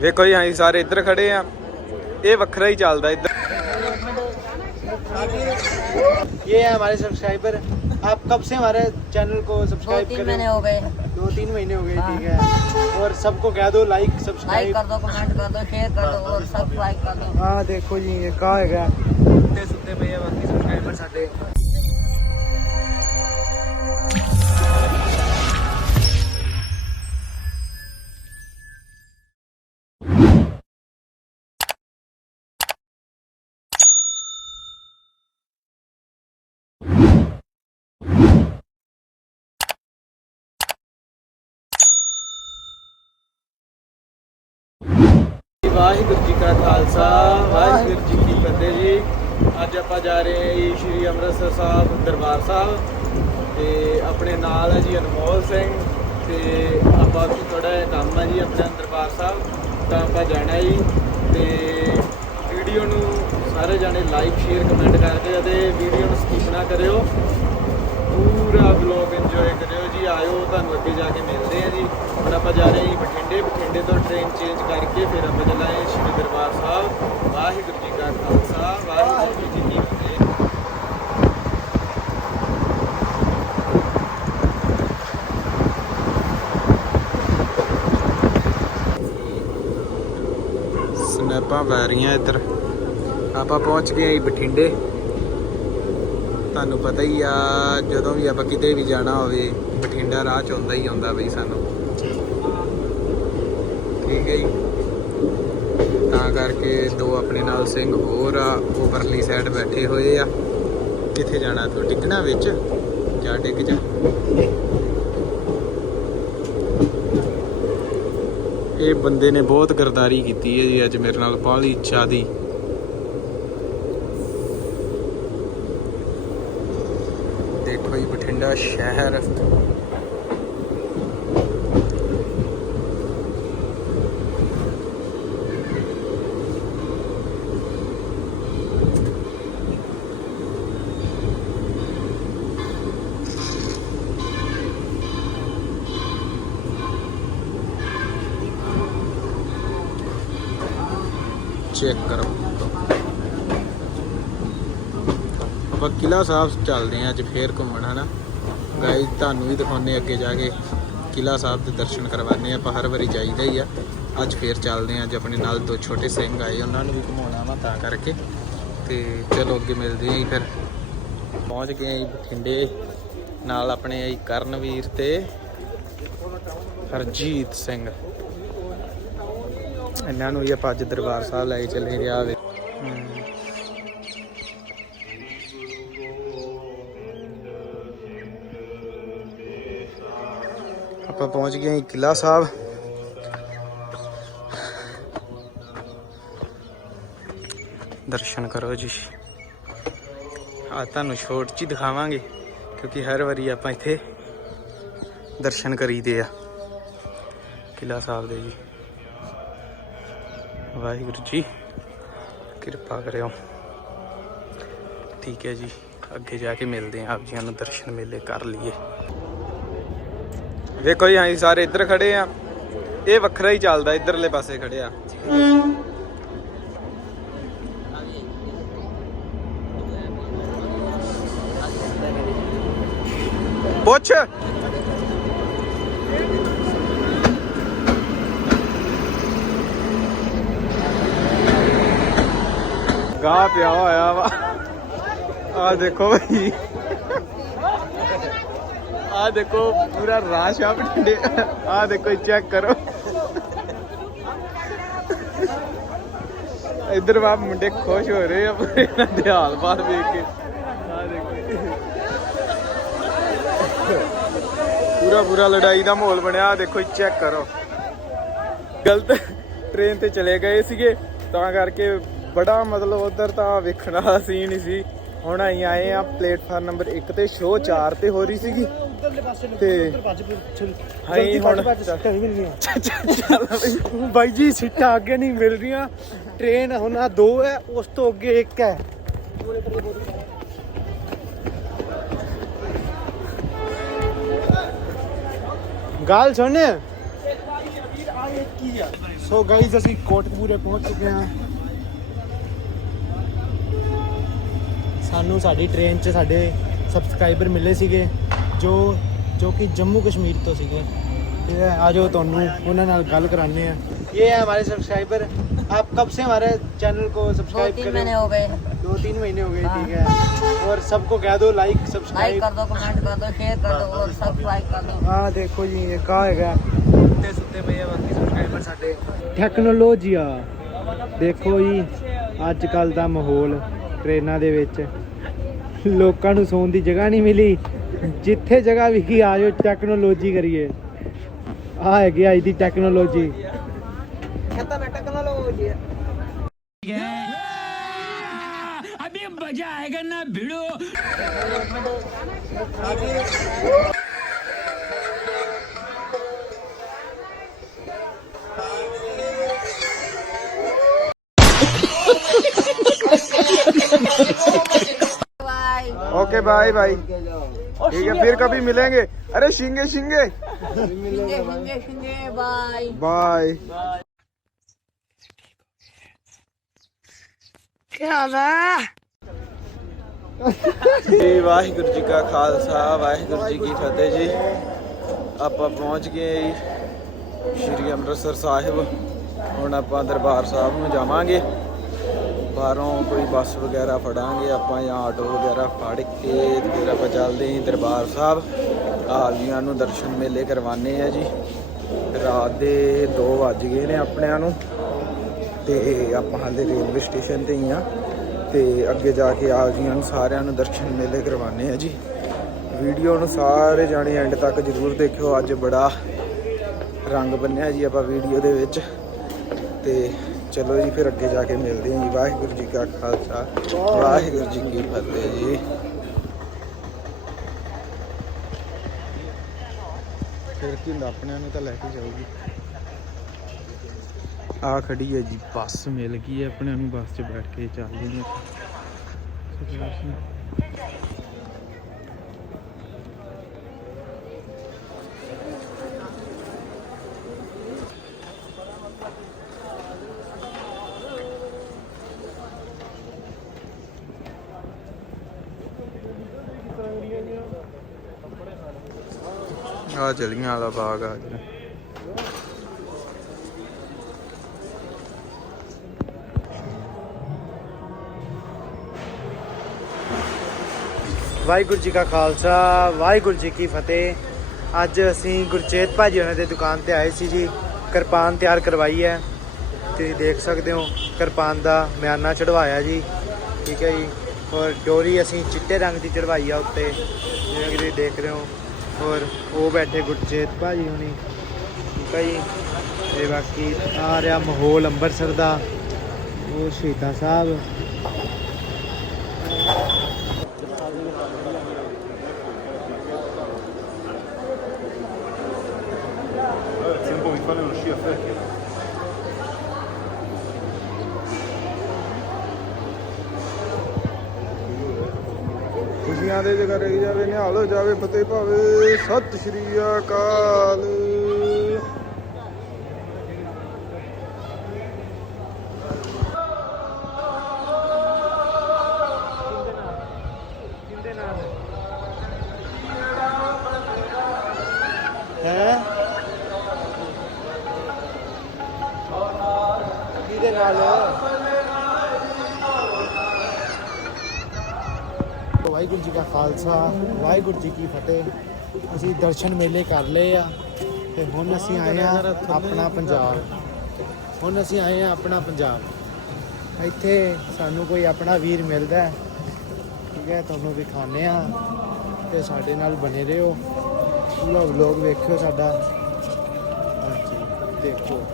ਵੇਖੋ ਜੀ ਅਸੀਂ ਸਾਰੇ ਇੱਧਰ ਖੜੇ ਆ ਇਹ ਵੱਖਰਾ ਹੀ ਚੱਲਦਾ ਇੱਧਰ ये है हमारे सब्सक्राइबर आप कब से हमारे चैनल को दो सब्सक्राइब तीन कर महीने रहे हो गए हैं दो तीन महीने हो गए हाँ। ठीक है और सबको कह दो लाइक लाइक सब्सक्राइब कर दो कमेंट कर दो शेयर कर दो और सब्सक्राइब कर दो हाँ देखो जी ये कहा हैगा सुनते सुनते पए आ बाकी सब्सक्राइबर ਸਾਡੇ ਵਾਹਿਗੁਰੂ ਜੀ ਕਾ ਖਾਲਸਾ, ਵਾਹਿਗੁਰੂ ਜੀ ਕੀ ਫਤਿਹ ਜੀ। ਅੱਜ ਆਪਾਂ ਜਾ ਰਹੇ ਹਾਂ ਜੀ ਸ਼੍ਰੀ ਅੰਮ੍ਰਿਤਸਰ ਸਾਹਿਬ ਦਰਬਾਰ ਸਾਹਿਬ ਤੇ ਆਪਣੇ ਨਾਲ ਹੈ ਜੀ ਅਨਮੋਲ ਸਿੰਘ ਤੇ ਆਪਾਂ ਵੀ ਥੋੜਾ ਜਿਹਾ ਕੰਮ ਹੈ ਜੀ ਆਪਣੇ ਦਰਬਾਰ ਸਾਹਿਬ, ਤਾਂ ਆਪਾਂ ਜਾਣਾ ਜੀ। ਤੇ ਵੀਡੀਓ ਨੂੰ ਸਾਰੇ ਜਾਣੇ ਲਾਈਕ ਸ਼ੇਅਰ ਕਮੈਂਟ ਕਰਕੇ ਅਤੇ ਵੀਡੀਓ ਨੂੰ ਸਕਿਪ ਨਾ ਕਰਿਓ। ਪੂਰਾ ਵਲੌਗ ਇੰਜੋਏ ਕਰਿਓ ਜੀ, ਆਇਓ, ਤੁਹਾਨੂੰ ਅੱਗੇ ਜਾ ਕੇ ਮਿਲਦੇ ਆ ਜੀ। ਹੁਣ ਆਪਾਂ ਜਾ ਰਹੇ ਹਾਂ ਜੀ ਬਠਿੰਡੇ ਬਠਿੰਡੇ ਤੋਂ ਟ੍ਰੇਨ ਚੇਂਜ ਕਰਕੇ ਫਿਰ ਆਪਾਂ ਚੱਲਾਂਗੇ ਸ਼੍ਰੀ ਦਰਬਾਰ ਸਾਹਿਬ। ਵਾਹਿਗੁਰੂ ਜੀ ਕਾ ਖਾਲਸਾ, ਵਾਹਿਗੁਰੂ ਜੀ ਕੀ ਫਤਿਹ। ਸਨੈਪਾਂ ਪੈ ਰਹੀਆਂ ਇੱਧਰ। ਆਪਾਂ ਪਹੁੰਚ ਗਏ ਜੀ ਬਠਿੰਡੇ। ਤੁਹਾਨੂੰ ਪਤਾ ਹੀ ਆ, ਜਦੋਂ ਵੀ ਆਪਾਂ ਕਿਤੇ ਵੀ ਜਾਣਾ ਹੋਵੇ, ਬਠਿੰਡਾ ਰਾਹ ਚ ਆਉਂਦਾ ਹੀ ਆਉਂਦਾ ਬਈ ਸਾਨੂੰ। ਠੀਕ ਹੈ ਜੀ। ਤਾਂ ਕਰਕੇ ਦੋ ਆਪਣੇ ਨਾਲ ਸਿੰਘ ਹੋਰ ਆ, ਉਹ ਪਰਲੀ ਸਾਈਡ ਬੈਠੇ ਹੋਏ ਆ। ਕਿੱਥੇ ਜਾਣਾ ਤੂੰ? ਡਿੱਗਣਾ ਵਿੱਚ? ਜਾ ਡਿੱਗ ਜਾ। ਇਹ ਬੰਦੇ ਨੇ ਬਹੁਤ ਗਰਦਾਰੀ ਕੀਤੀ ਹੈ ਜੀ ਅੱਜ ਮੇਰੇ ਨਾਲ, ਬਾਹਲੀ ਇੱਛਾ ਦੀ। ਦੇਖੋ ਜੀ, ਬਠਿੰਡਾ ਸ਼ਹਿਰ। ਚੈੱਕ ਕਰੋ। ਆਪਾਂ ਕਿਲਾ ਸਾਹਿਬ ਚੱਲਦੇ ਆਂ ਅੱਜ ਫੇਰ ਘੁੰਮਣ, ਹਨਾ? ਗਾਈਜ਼ ਤੁਹਾਨੂੰ ਵੀ ਦਿਖਾਉਣੇ ਅੱਗੇ ਜਾ ਕੇ। ਕਿਲਾ ਸਾਹਿਬ ਦੇ ਦਰਸ਼ਨ ਕਰਵਾਉਂਦੇ ਆਪਾਂ ਹਰ ਵਾਰੀ ਜਾਈਦਾ ਹੀ ਆ। ਅੱਜ ਫੇਰ ਚੱਲਦੇ ਆਂ ਅੱਜ ਆਪਣੇ ਨਾਲ ਦੋ ਛੋਟੇ ਸਿੰਘ ਆਏ, ਉਹਨਾਂ ਨੂੰ ਵੀ ਘੁਮਾਉਣਾ ਵਾ ਤਾਂ ਕਰਕੇ। ਤੇ ਚਲੋ, ਅੱਗੇ ਮਿਲਦੇ ਆਂ ਜੀ ਫਿਰ। ਪਹੁੰਚ ਗਏ ਆਂ ਜੀ ਬਠਿੰਡੇ ਨਾਲ ਆਪਣੇ ਆਈ ਕਰਨਵੀਰ ਤੇ ਹਰਜੀਤ ਸਿੰਘ। ਇਹਨਾਂ ਨੂੰ ਵੀ ਆਪਾਂ ਅੱਜ ਦਰਬਾਰ ਸਾਹਿਬ ਲੈ ਕੇ ਚੱਲੇ ਗਿਆ ਵੇ ਆਪਾਂ ਪਹੁੰਚ ਗਏ ਹਾਂ ਕਿਲਾ ਸਾਹਿਬ। ਦਰਸ਼ਨ ਕਰੋ ਜੀ। ਆ ਤੁਹਾਨੂੰ ਛੋਟ ਚ ਹੀ ਦਿਖਾਵਾਂਗੇ, ਕਿਉਂਕਿ ਹਰ ਵਾਰੀ ਆਪਾਂ ਇੱਥੇ ਦਰਸ਼ਨ ਕਰੀਦੇ ਆ। ਕਿਲਾ ਸਾਹਿਬ ਦੇ ਜੀ। ਵਾਹਿਗੁਰੂ ਜੀ, ਕਿਰਪਾ ਕਰਿਓ। ਠੀਕ ਹੈ ਜੀ, ਅੱਗੇ ਜਾ ਕੇ ਮਿਲਦੇ ਹਾਂ, ਆਪ ਜੀਆਂ ਨੂੰ ਦਰਸ਼ਨ ਮੇਲੇ ਕਰ ਲਈਏ। ਵੇਖੋ ਜੀ ਅਸੀਂ ਸਾਰੇ ਇੱਧਰ ਖੜੇ ਆ। ਇਹ ਵੱਖਰਾ ਹੀ ਚੱਲਦਾ, ਇੱਧਰਲੇ ਪਾਸੇ ਖੜੇ ਆ। ਪੁੱਛ। ਗਾ ਪਿਆ ਹੋਇਆ ਵਾ। ਆ ਦੇਖੋ ਭਾਈ ਆ ਦੇਖੋ ਪੂਰਾ ਰਾਸ਼ ਆ ਬਠਿੰਡੇ। ਆ ਦੇਖੋ ਚੈੱਕ ਕਰੋ। ਇੱਧਰ ਵਾ ਮੁੰਡੇ ਖੁਸ਼ ਹੋ ਰਹੇ ਆ ਪੂਰੇ, ਇਹਨਾਂ ਦੇ ਹਾਲ ਬਾਤ ਵੇਖ ਕੇ। ਆ ਦੇਖੋ ਪੂਰਾ ਪੂਰਾ ਲੜਾਈ ਦਾ ਮਾਹੌਲ ਬਣਿਆ, ਆ ਦੇਖੋ ਚੈੱਕ ਕਰੋ। ਗਲਤ ਟ੍ਰੇਨ ਤੇ ਚਲੇ ਗਏ ਸੀਗੇ, ਤਾਂ ਕਰਕੇ ਬੜਾ ਮਤਲਬ ਉਧਰ ਤਾਂ ਵੇਖਣ ਵਾਲਾ ਸੀਨ ਹੀ ਸੀ। ਹੁਣ ਅਸੀਂ ਆਏ ਆ ਪਲੇਟਫਾਰਮ ਨੰਬਰ 1 ਤੇ ਸ਼ੋਅ 4 ਤੇ ਹੋ ਰਹੀ ਸੀਗੀ। ਉਧਰਲੇ ਪਾਸੇ ਤੇ ਹਾਈ ਹੁਣ ਸੀਟਾਂ ਨਹੀਂ ਮਿਲਦੀਆਂ ਚੱਲ ਬਈ। ਬਾਈ ਜੀ ਸੀਟਾਂ ਅੱਗੇ ਨਹੀਂ ਮਿਲ ਰਹੀਆਂ। ਟ੍ਰੇਨ ਹੁਣ ਆ ਦੋ ਹੈ ਉਸ ਤੋਂ ਅੱਗੇ ਇੱਕ ਹੈ। ਗੱਲ ਸੁਣ। ਸੋ ਗਾਈਜ਼ ਅਸੀਂ ਕੋਟਕਪੂਰੇ ਪਹੁੰਚ ਚੁੱਕੇ ਹਾਂ। ਸਾਨੂੰ ਸਾਡੀ ਟ੍ਰੇਨ 'ਚ ਸਾਡੇ ਸਬਸਕ੍ਰਾਈਬਰ ਮਿਲੇ ਸੀਗੇ ਜੋ ਜੋ ਕਿ ਜੰਮੂ ਕਸ਼ਮੀਰ ਤੋਂ ਸੀਗੇ ਠੀਕ ਹੈ ਆ ਜਾਓ ਤੁਹਾਨੂੰ ਉਹਨਾਂ ਨਾਲ ਗੱਲ ਕਰਾਣੇ ਆ ये है हमारे सब्सक्राइबर आप कब से हमारे चैनल को दो सब्सक्राइब तीन कर महीने रहे हो गए हो दो तीन महीने हो गए हाँ। ठीक है और सबको कह दो लाइक लाइक सब्सक्राइब कर दो कमेंट कर दो शेयर कर दो और सब्सक्राइब कर दो ਆ ਦੇਖੋ ਜੀ ਇਹ ਕਾ ਹੈਗਾ ਉੱਤੇ ਸੁੱਤੇ ਪਏ ਆ ਬਾਕੀ ਸਬਸਕ੍ਰਾਈਬਰ ਸਾਡੇ ਟੈਕਨੋਲੋਜੀਆ ਦੇਖੋ ਜੀ ਅੱਜ ਕੱਲ ਦਾ ਮਾਹੌਲ ਟ੍ਰੇਨਾਂ ਦੇ ਵਿੱਚ ਲੋਕਾਂ ਨੂੰ ਸੌਣ ਦੀ ਜਗ੍ਹਾ ਨਹੀਂ ਮਿਲੀ। ਜਿੱਥੇ ਜਗ੍ਹਾ ਵਿਖੀ ਆ ਜਾਓ ਟੈਕਨੋਲੋਜੀ ਕਰੀਏ। ਆ ਹੈਗੀ ਅੱਜ ਦੀ ਟੈਕਨੋਲੋਜੀ बाय बाय बाय ठीक है फिर कभी मिलेंगे अरे शिंगे शिंगे शिंगे शिंगे शिंगे बाय बाय ਜੀ ਵਾਹਿਗੁਰੂ ਜੀ ਕਾ ਖਾਲਸਾ ਵਾਹਿਗੁਰੂ ਜੀ ਕੀ ਫਤਿਹ ਜੀ ਆਪਾਂ ਪਹੁੰਚ ਗਏ ਜੀ ਸ਼੍ਰੀ ਅੰਮ੍ਰਿਤਸਰ ਸਾਹਿਬ ਹੁਣ ਆਪਾਂ ਦਰਬਾਰ ਸਾਹਿਬ ਨੂੰ ਜਾਵਾਂਗੇ ਬਾਹਰੋਂ ਕੋਈ ਬੱਸ ਵਗੈਰਾ ਫੜਾਂਗੇ, ਆਪਾਂ ਜਾਂ ਆਟੋ ਵਗੈਰਾ ਫੜ ਕੇ ਫਿਰ ਆਪਾਂ ਚੱਲਦੇ ਹਾਂ ਦਰਬਾਰ ਸਾਹਿਬ। ਆਲੀਆਂ ਨੂੰ ਦਰਸ਼ਨ ਮੇਲੇ ਕਰਵਾਣੇ ਆ ਜੀ। ਰਾਤ ਦੇ 2 ਵੱਜ ਗਏ ਨੇ ਆਪਣਿਆਂ ਨੂੰ ਤੇ ਆਪਾਂ ਹਾਲੇ ਰੇਲਵੇ ਸਟੇਸ਼ਨ ਤੇ ਹੀ ਆ ਤੇ ਅੱਗੇ ਜਾ ਕੇ ਆਪ ਜੀਆਂ ਨੂੰ ਸਾਰਿਆਂ ਨੂੰ ਦਰਸ਼ਨ ਮੇਲੇ ਕਰਵਾਣੇ ਆ ਜੀ। ਵੀਡੀਓ ਨੂੰ ਸਾਰੇ ਜਾਣੇ ਐਂਡ ਤੱਕ ਜਰੂਰ ਦੇਖਿਓ। ਅੱਜ ਬੜਾ ਰੰਗ ਬੰਨਿਆ ਜੀ ਆਪਾਂ ਵੀਡੀਓ ਦੇ ਵਿੱਚ ਤੇ ਚਲੋ ਜੀ, ਫਿਰ ਅੱਗੇ ਜਾ ਕੇ ਮਿਲਦੇ ਹਾਂ ਜੀ। ਵਾਹਿਗੁਰੂ ਜੀ ਕਾ ਖਾਲਸਾ, ਵਾਹਿਗੁਰੂ ਜੀ ਕੀ ਫਤਿਹ ਜੀ। ਫਿਰ ਕੀ ਹੁੰਦਾ, ਆਪਣਿਆਂ ਨੂੰ ਤਾਂ ਲੈ ਕੇ ਜਾਊਗੀ। ਆ ਖੜੀ ਹੈ ਜੀ, ਬੱਸ ਮਿਲ ਗਈ ਹੈ ਆਪਣਿਆਂ ਨੂੰ, ਬੱਸ 'ਚ ਬੈਠ ਕੇ ਚੱਲਦੇ ਨੇ ਆ ਜਲੀਆਂ ਵਾਲਾ ਬਾਗ ਆ ਗਿਆ। ਵਾਹਿਗੁਰੂ ਜੀ ਕਾ ਖਾਲਸਾ, ਵਾਹਿਗੁਰੂ ਜੀ ਕੀ ਫਤਿਹ। ਅੱਜ ਅਸੀਂ ਗੁਰਚੇਤ ਭਾਜੀ ਉਹਨਾਂ ਦੇ ਦੁਕਾਨ ਤੇ ਆਏ ਸੀ ਜੀ। ਕਿਰਪਾਨ ਤਿਆਰ ਕਰਵਾਈ ਹੈ। ਤੁਸੀਂ ਦੇਖ ਸਕਦੇ ਹੋ, ਕਿਰਪਾਨ ਦਾ ਮਿਆਨਾ ਚੜਵਾਇਆ ਜੀ। ਠੀਕ ਹੈ ਜੀ। ਔਰ ਡੋਰੀ ਅਸੀਂ ਚਿੱਟੇ ਰੰਗ ਦੀ ਚੜਵਾਈ ਆ ਉੱਤੇ। ਜਿਵੇਂ ਕਿ ਤੁਸੀਂ ਦੇਖ ਰਹੇ ਹੋ ਔਰ ਉਹ ਬੈਠੇ ਗੁਰਚੇਤ ਭਾਜੀ ਹੁਣੀ। ਠੀਕ ਹੈ ਜੀ। ਤੇ ਬਾਕੀ ਆ ਰਿਹਾ ਮਾਹੌਲ ਅੰਮ੍ਰਿਤਸਰ ਦਾ, ਉਹ ਸ਼ਹੀਦਾਂ ਸਾਹਿਬ। ਖੁਸ਼ੀਆਂ ਦੇ ਰਹੀ ਜਾਵੇ ਨਿਹਾਲ ਹੋ ਜਾਵੇ ਫਤਿਹ ਭਾਵੇ ਸਤਿ ਸ਼੍ਰੀ ਅਕਾਲ। ਖਾਲਸਾ ਵਾਹਿਗੁਰੂ ਜੀ ਕੀ ਫਤਿਹ। ਅਸੀਂ ਦਰਸ਼ਨ ਮੇਲੇ ਕਰ ਲਏ ਆ ਤੇ ਹੁਣ ਅਸੀਂ ਆਏ ਆ ਆਪਣਾ ਪੰਜਾਬ। ਹੁਣ ਅਸੀਂ ਆਏ ਆ ਆਪਣਾ ਪੰਜਾਬ। ਇੱਥੇ ਸਾਨੂੰ ਕੋਈ ਆਪਣਾ ਵੀਰ ਮਿਲਦਾ ਹੈ। ਠੀਕ ਹੈ ਤੁਹਾਨੂੰ ਦਿਖਾਉਂਦੇ ਆ ਤੇ ਸਾਡੇ ਨਾਲ ਬਣੇ ਰਹੋ। ਪੂਰਾ ਵਲੌਗ ਵੇਖਿਓ ਸਾਡਾ। ਹਾਂਜੀ ਦੇਖੋ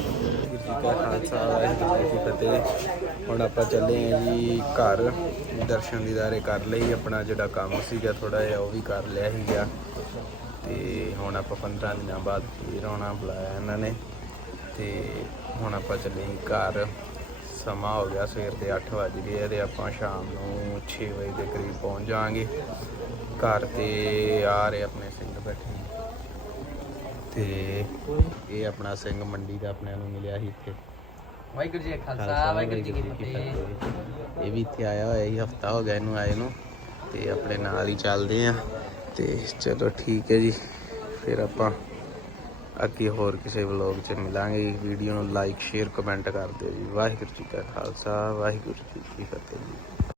ਵਾਹਿਗੁਰੂ ਜੀ ਕਾ ਖਾਲਸਾ ਵਾਹਿਗੁਰੂ ਹੁਣ ਆਪਾਂ ਚੱਲੇ ਹਾਂ ਜੀ ਘਰ। ਦਰਸ਼ਨ ਦੀਦਾਰੇ ਕਰ ਲਈ ਆਪਣਾ ਜਿਹੜਾ ਕੰਮ ਸੀਗਾ ਥੋੜਾ ਜਿਹਾ, ਉਹ ਵੀ ਕਰ ਲਿਆ ਸੀਗਾ ਤੇ ਹੁਣ ਆਪਾਂ 15 ਦਿਨਾਂ ਬਾਅਦ ਫੇਰ ਆਉਣਾ, ਬੁਲਾਇਆ ਇਹਨਾਂ ਨੇ। ਤੇ ਹੁਣ ਆਪਾਂ ਚੱਲੇ ਹਾਂ ਘਰ। ਸਮਾਂ ਹੋ ਗਿਆ ਸਵੇਰ ਦੇ 8 ਵਜ ਗਏ ਆ ਤੇ ਆਪਾਂ ਸ਼ਾਮ ਨੂੰ 6 ਵਜੇ ਦੇ ਕਰੀਬ ਪਹੁੰਚ ਜਾਾਂਗੇ ਘਰ ਤੇ ਆ ਰਹੇ ਆਪਣੇ ਸਿੰਘ ਬੈਠੇ। ਨੇ। ਤੇ ਇਹ ਆਪਣਾ ਸਿੰਘ ਮੰਡੀ ਦਾ ਆਪਣੇ ਨੂੰ ਮਿਲਿਆ ਸੀ ਇੱਥੇ। ਵਾਹਿਗੁਰੂ ਜੀ ਕਾ ਖਾਲਸਾ, ਵਾਹਿਗੁਰੂ ਜੀ ਕੀ ਫਤਿਹ। ਫਤਿਹ। ਇਹ ਵੀ ਇੱਥੇ ਆਇਆ ਹੋਇਆ ਹੀ ਹਫਤਾ ਹੋ ਗਿਆ ਇਹਨੂੰ ਆਏ ਨੂੰ ਤੇ ਆਪਣੇ ਨਾਲ ਹੀ ਚੱਲਦੇ ਆ ਤੇ ਚਲੋ ਠੀਕ ਹੈ ਜੀ ਫਿਰ ਆਪਾਂ ਅੱਗੇ ਹੋਰ ਕਿਸੇ ਵਲੌਗ 'ਚ ਮਿਲਾਂਗੇ। ਵੀਡੀਓ ਨੂੰ ਲਾਈਕ ਸ਼ੇਅਰ ਕਮੈਂਟ ਕਰ ਦਿਓ ਜੀ। ਵਾਹਿਗੁਰੂ ਜੀ ਕਾ ਖਾਲਸਾ ਵਾਹਿਗੁਰੂ ਜੀ ਕੀ ਫਤਿਹ ਜੀ।